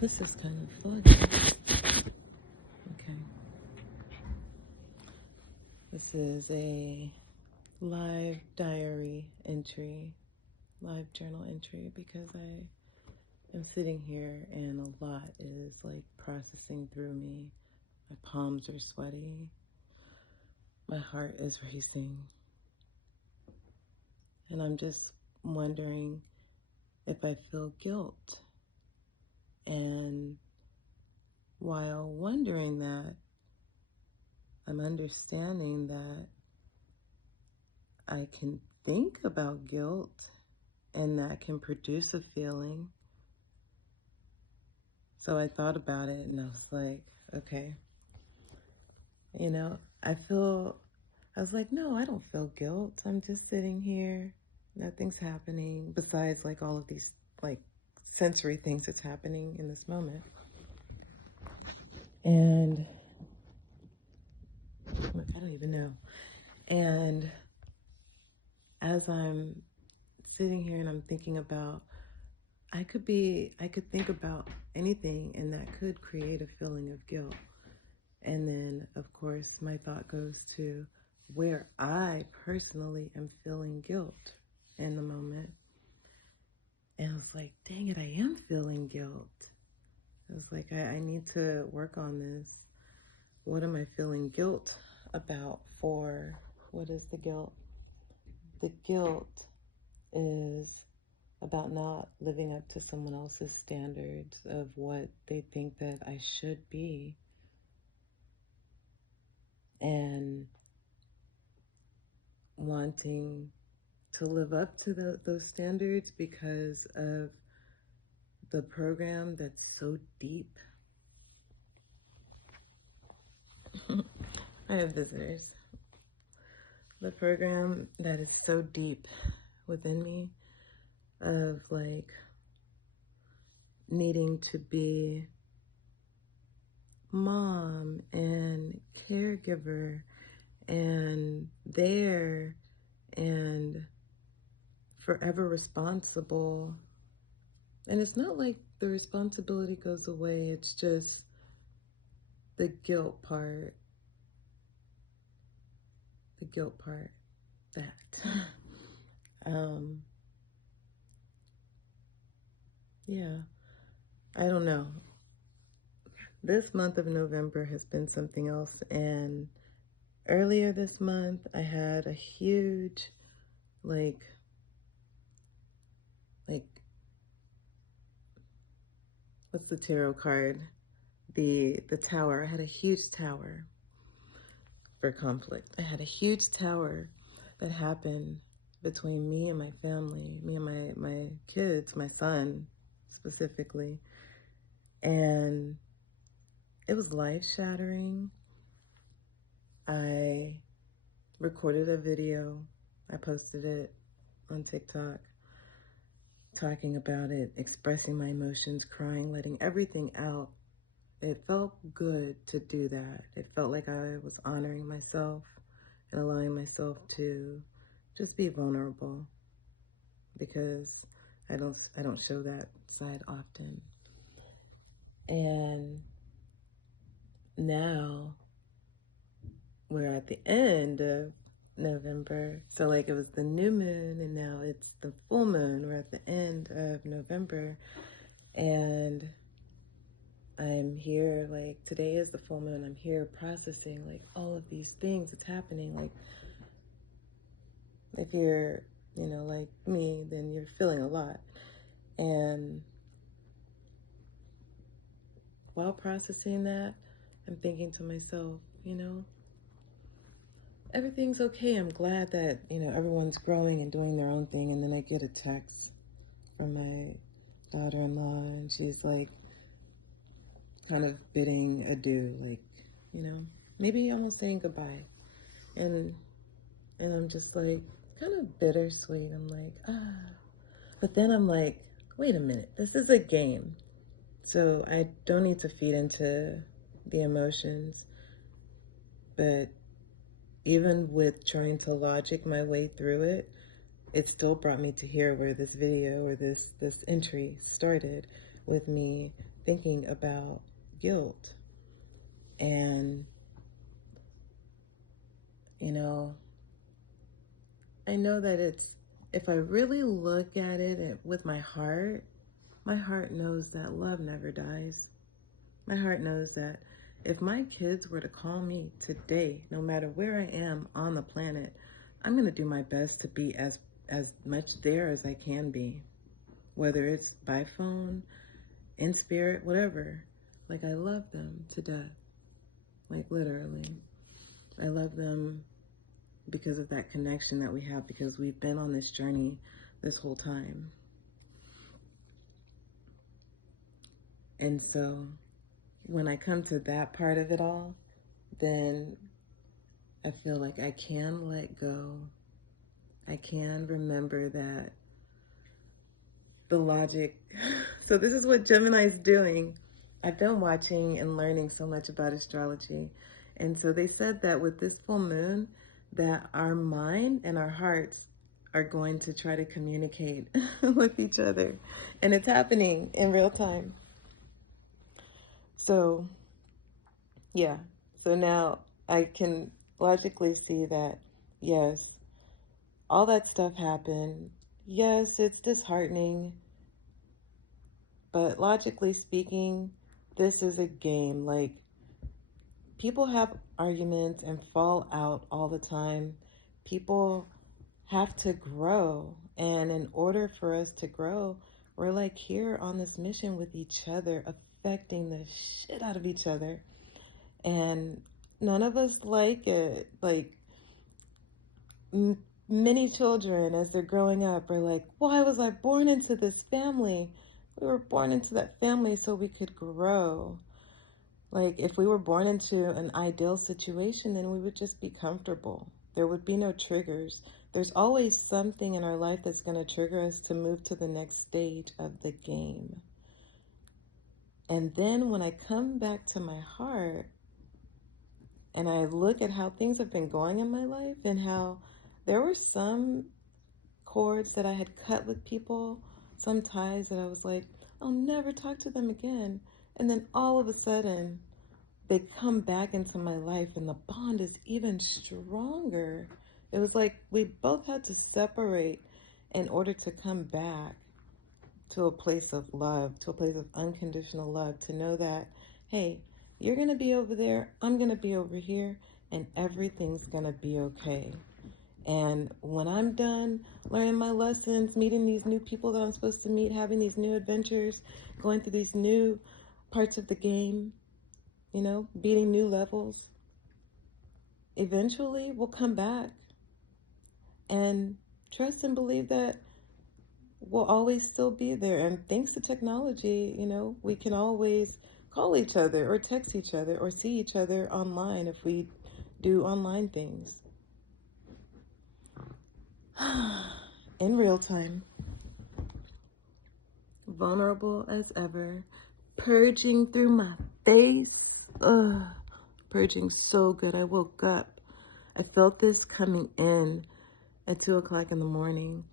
This is kind of foggy. Okay. This is a live diary entry, live journal entry, because I am sitting here and a lot is like processing through me. My palms are sweaty. My heart is racing. And I'm just wondering if I feel guilt. And while wondering that, I'm understanding that I can think about guilt and that can produce a feeling. So I thought about it and I was like, okay, I was like, no, I don't feel guilt. I'm just sitting here. Nothing's happening besides like all of these like sensory things that's happening in this moment. And I don't even know. And as I'm sitting here and I'm thinking about, I could think about anything and that could create a feeling of guilt. And then, of course, my thought goes to where I personally am feeling guilt in the moment. And I was like, dang it, I am feeling guilt. I was like, I need to work on this. What am I feeling guilt about for? What is the guilt? The guilt is about not living up to someone else's standards of what they think that I should be. And wanting to live up to those standards because of the program that's so deep. I have visitors. The program that is so deep within me of like needing to be mom and caregiver and there and forever responsible. And it's not like the responsibility goes away, it's just the guilt part. The guilt part, that. Yeah, I don't know. This month of November has been something else, and earlier this month I had a huge, like what's the tarot card? The tower. I had a huge tower for conflict. I had a huge tower that happened between me and my family, me and my kids, my son specifically. And it was life-shattering. I recorded a video. I posted it on TikTok, talking about it, expressing my emotions, crying, letting everything out. It felt good to do that. It felt like I was honoring myself and allowing myself to just be vulnerable, because I don't show that side often. And now we're at the end of November. So like it was the new moon and now it's the full moon. We're at the end of November and I'm here, like today is the full moon. I'm here processing like all of these things that's happening. Like if you're, like me, then you're feeling a lot. And while processing that, I'm thinking to myself, everything's okay. I'm glad that, everyone's growing and doing their own thing. And then I get a text from my daughter-in-law and she's like kind of bidding adieu, like, maybe almost saying goodbye. And I'm just like kind of bittersweet. I'm like, But then I'm like, wait a minute, this is a game. So I don't need to feed into the emotions. But even with trying to logic my way through it, it still brought me to here where this video or this entry started, with me thinking about guilt. And, you know, I know that if I really look at it with my heart knows that love never dies. My heart knows that if my kids were to call me today, no matter where I am on the planet, I'm going to do my best to be as much there as I can be, whether it's by phone, in spirit, whatever. Like, I love them to death. Like, literally. I love them because of that connection that we have, because we've been on this journey this whole time. And so when I come to that part of it all, then I feel like I can let go. I can remember that the logic. So this is what Gemini is doing. I've been watching and learning so much about astrology. And so they said that with this full moon, that our mind and our hearts are going to try to communicate with each other. And it's happening in real time. So, yeah. So now I can logically see that, yes, all that stuff happened. Yes, it's disheartening. But logically speaking, this is a game. Like, people have arguments and fall out all the time. People have to grow. And in order for us to grow, we're like here on this mission with each other, affecting the shit out of each other. And none of us like it. Like, many children, as they're growing up, are like, why was I born into this family? We were born into that family so we could grow. Like, if we were born into an ideal situation, then we would just be comfortable. There would be no triggers. There's always something in our life that's going to trigger us to move to the next stage of the game. And then when I come back to my heart and I look at how things have been going in my life and how there were some cords that I had cut with people, some ties that I was like, I'll never talk to them again. And then all of a sudden, they come back into my life and the bond is even stronger. It was like we both had to separate in order to come back to a place of love, to a place of unconditional love, to know that, hey, you're going to be over there, I'm going to be over here, and everything's going to be okay. And when I'm done learning my lessons, meeting these new people that I'm supposed to meet, having these new adventures, going through these new parts of the game, you know, beating new levels, eventually we'll come back and trust and believe that we'll always still be there. And thanks to technology, you know, we can always call each other or text each other or see each other online if we do online things. In real time. Vulnerable as ever. Purging through my face. Ugh. Purging so good. I woke up. I felt this coming in at 2 o'clock in the morning.